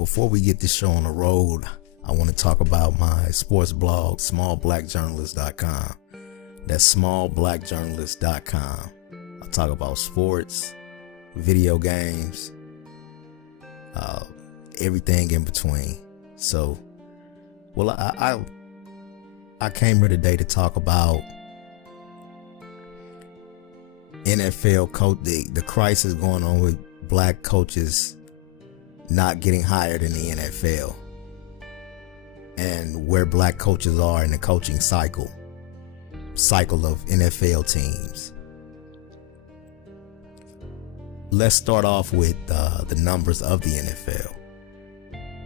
before we get this show on the road, I want to talk about my sports blog, smallblackjournalist.com. That's smallblackjournalist.com. I talk about sports, video games, everything in between. So, well, I came here today to talk about NFL coach, the crisis going on with black coaches not getting hired in the NFL, and where black coaches are in the coaching cycle of NFL teams. Let's start off with the numbers of the NFL.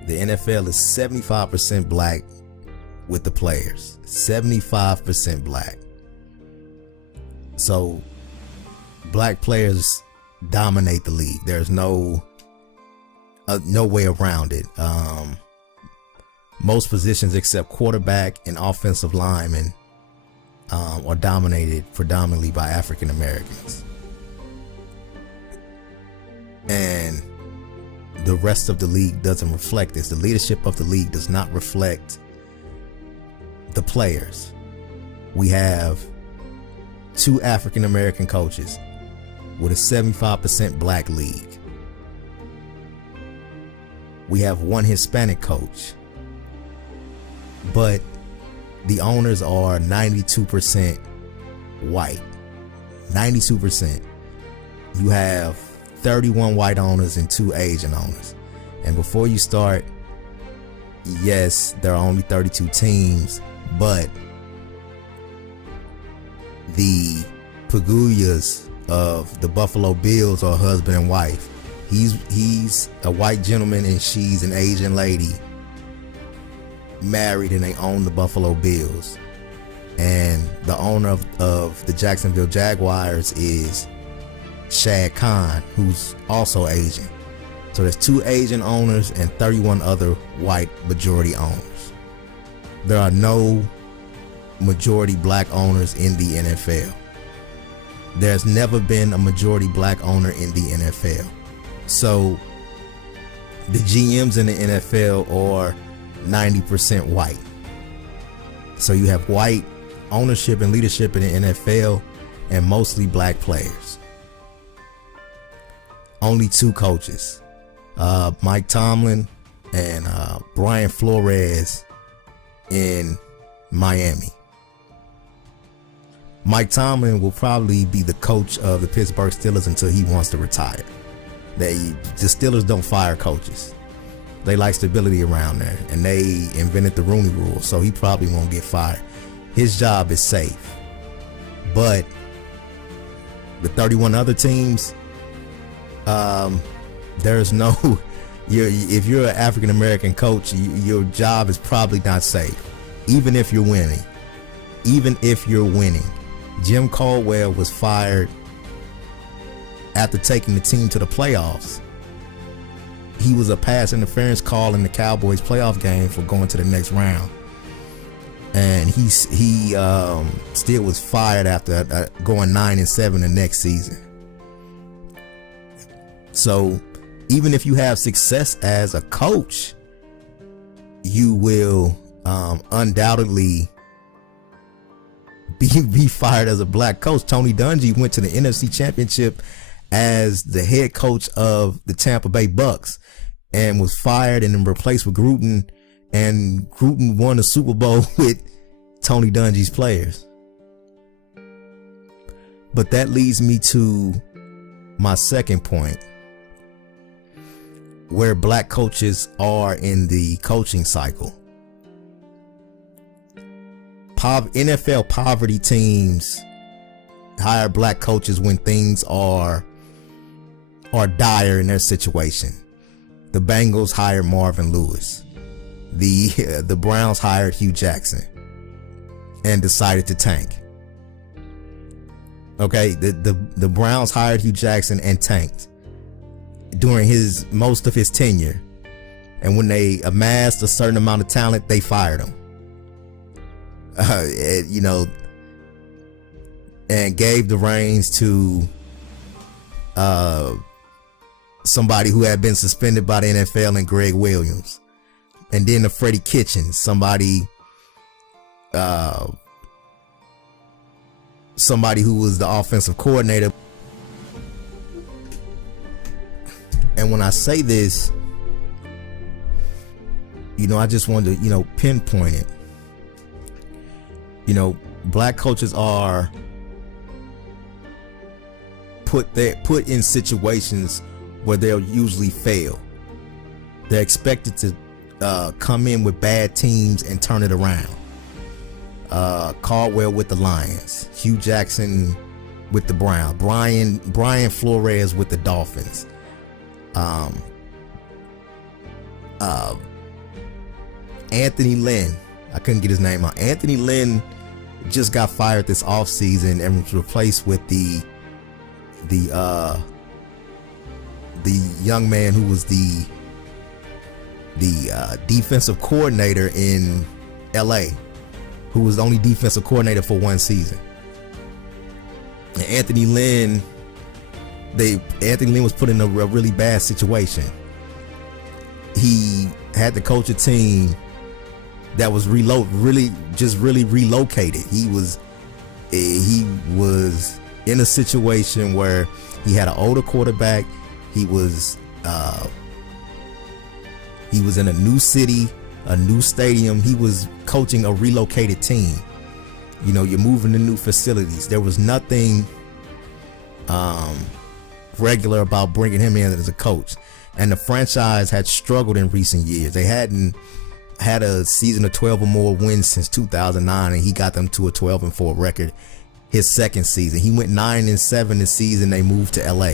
The NFL is 75% black with the players, 75% black. So black players dominate the league. There's no way around it. Most positions except quarterback and offensive linemen are dominated predominantly by African Americans. And the rest of the league doesn't reflect this. The leadership of the league does not reflect the players. We have 2 African American coaches with a 75% black league. We have 1 Hispanic coach, but the owners are 92% white. 92%. You have 31 white owners and 2 Asian owners. And before you start, yes, there are only 32 teams, but the Paguyas of the Buffalo Bills are husband and wife. He's a white gentleman and she's an Asian lady, married, and they own the Buffalo Bills. And the owner of the Jacksonville Jaguars is Shad Khan, who's also Asian. So there's 2 Asian owners and 31 other white majority owners. There are no majority black owners in the NFL. There's never been a majority black owner in the NFL. So the GMs in the NFL are 90% white. So you have white ownership and leadership in the NFL and mostly black players. Only 2 coaches, Mike Tomlin and Brian Flores in Miami. Mike Tomlin will probably be the coach of the Pittsburgh Steelers until he wants to retire. The Steelers don't fire coaches. They like stability around there, and they invented the Rooney Rule, so he probably won't get fired. His job is safe. But the 31 other teams, there's no, if you're an African American coach, your job is probably not safe, even if you're winning. Jim Caldwell was fired after taking the team to the playoffs. He was a pass interference call in the Cowboys playoff game for going to the next round, and he still was fired after going 9-7 the next season. So even if you have success as a coach, you will undoubtedly be fired as a black coach. Tony Dungy went to the NFC Championship as the head coach of the Tampa Bay Bucks and was fired and then replaced with Gruden, and Gruden won the Super Bowl with Tony Dungy's players. But that leads me to my second point, where black coaches are in the coaching cycle. NFL poverty teams hire black coaches when things are dire in their situation. The Bengals hired Marvin Lewis. The Browns hired Hugh Jackson and decided to tank. Okay, the Browns hired Hugh Jackson and tanked during most of his tenure. And when they amassed a certain amount of talent, they fired him. And gave the reins to somebody who had been suspended by the NFL, and Greg Williams. And then the Freddie Kitchens, somebody who was the offensive coordinator. And when I say this, I just wanted to, pinpoint it. Black coaches are put in situations where they'll usually fail. They're expected to come in with bad teams and turn it around. Caldwell with the Lions, Hugh Jackson with the Browns, Brian Flores with the Dolphins. Anthony Lynn, I couldn't get his name out. Anthony Lynn just got fired this offseason and was replaced with the young man who was the defensive coordinator in LA, who was the only defensive coordinator for one season. And Anthony Lynn was put in a really bad situation. He had to coach a team that was really relocated. He was in a situation where he had an older quarterback. He was in a new city, a new stadium. He was coaching a relocated team. You're moving to new facilities. There was nothing regular about bringing him in as a coach. And the franchise had struggled in recent years. They hadn't had a season of 12 or more wins since 2009, and he got them to a 12-4 record his second season. He went 9-7 this season. They moved to LA,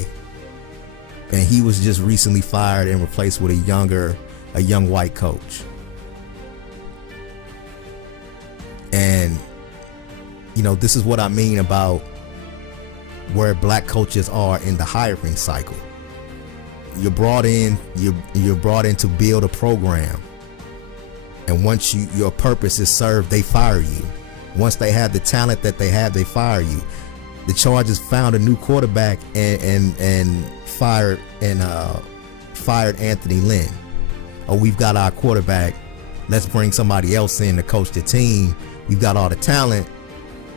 and he was just recently fired and replaced with a young white coach. And this is what I mean about where black coaches are in the hiring cycle. You're brought in to build a program, and once your purpose is served, they fire you. Once they have the talent that they have, they fire you. The Chargers found a new quarterback and fired Anthony Lynn. Oh, we've got our quarterback. Let's bring somebody else in to coach the team. We've got all the talent.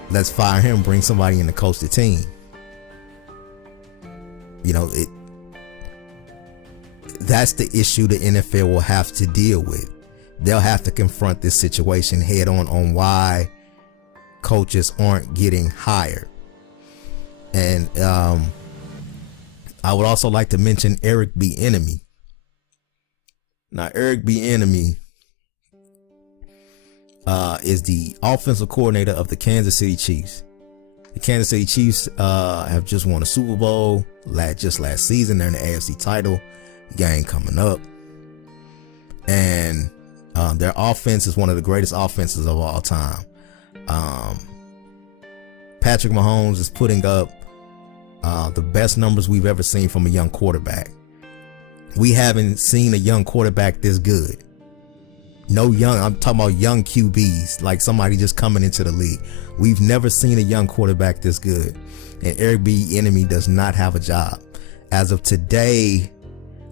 Let's fire him. Bring somebody in to coach the team. That's the issue the NFL will have to deal with. They'll have to confront this situation head on why coaches aren't getting hired. And I would also like to mention Eric Bieniemy. Now, Eric Bieniemy is the offensive coordinator of the Kansas City Chiefs. The Kansas City Chiefs have just won a Super Bowl just last season. They're in the AFC title game coming up. And their offense is one of the greatest offenses of all time. Patrick Mahomes is putting up the best numbers we've ever seen from a young quarterback. We haven't seen a young quarterback this good. I'm talking about young QBs, like somebody just coming into the league. We've never seen a young quarterback this good. And Eric Bieniemy does not have a job. As of today,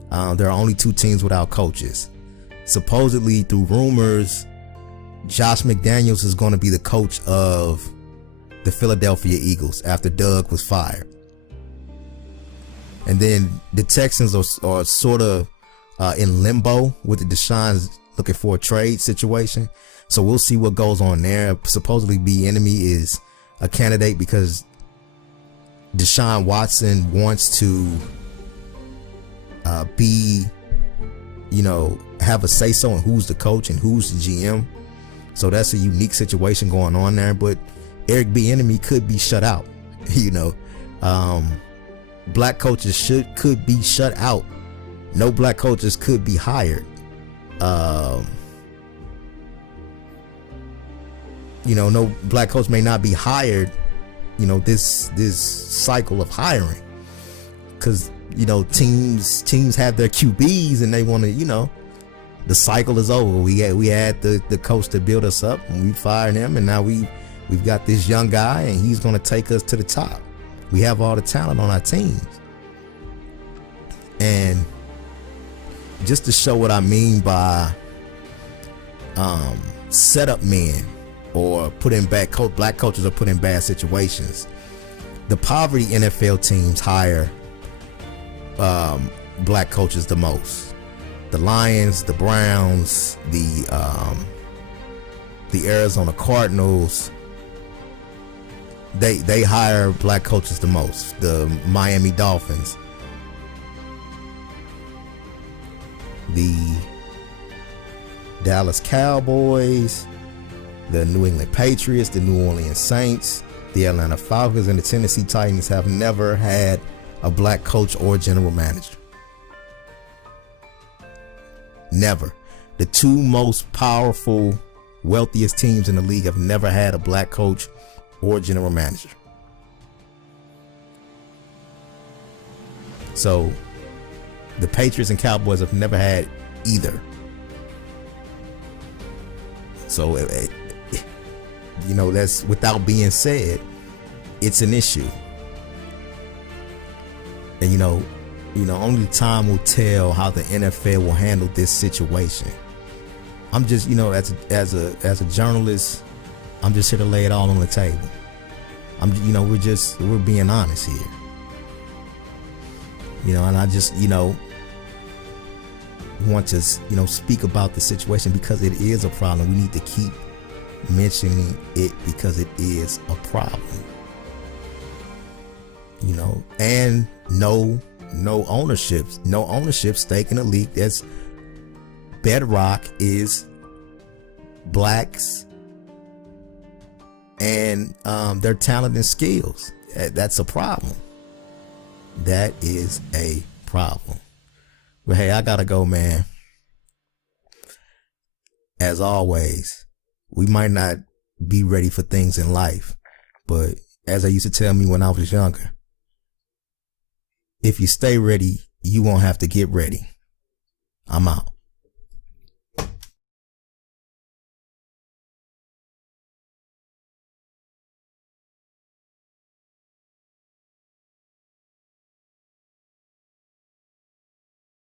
there are only 2 teams without coaches. Supposedly, through rumors, Josh McDaniels is going to be the coach of the Philadelphia Eagles after Doug was fired. And then the Texans are sort of in limbo with the Deshaun's looking for a trade situation. So we'll see what goes on there. Supposedly Bieniemy is a candidate because Deshaun Watson wants to have a say so in who's the coach and who's the GM. So that's a unique situation going on there. But Eric Bieniemy could be shut out. Black coaches could be shut out. No black coaches could be hired. No black coach may not be hired. This cycle of hiring, because teams have their QBs and they want to. The cycle is over. We had the coach to build us up, and we fired him, and now we've got this young guy, and he's going to take us to the top. We have all the talent on our teams. And just to show what I mean by setup men, or putting back black coaches are put in bad situations. The poverty NFL teams hire black coaches the most. The Lions, the Browns, the Arizona Cardinals, they hire black coaches the most. The Miami Dolphins, the Dallas Cowboys, the New England Patriots, the New Orleans Saints, the Atlanta Falcons, and the Tennessee Titans have never had a black coach or general manager. Never. The two most powerful, wealthiest teams in the league have never had a black coach or general manager. So the Patriots and Cowboys have never had either. So, you know, that's, without being said, it's an issue. And you know, only time will tell how the NFL will handle this situation. I'm just, you know, as a journalist, I'm just here to lay it all on the table. We're being honest here. You know, and I just, you know, want to, you know, speak about the situation because it is a problem. We need to keep mentioning it because it is a problem. You know, and no ownership stake in the league. That's bedrock is blacks and their talent and skills. That's a problem. That is a problem. But hey, I gotta go, man. As always, we might not be ready for things in life, but as they used to tell me when I was younger, if you stay ready, you won't have to get ready. I'm out.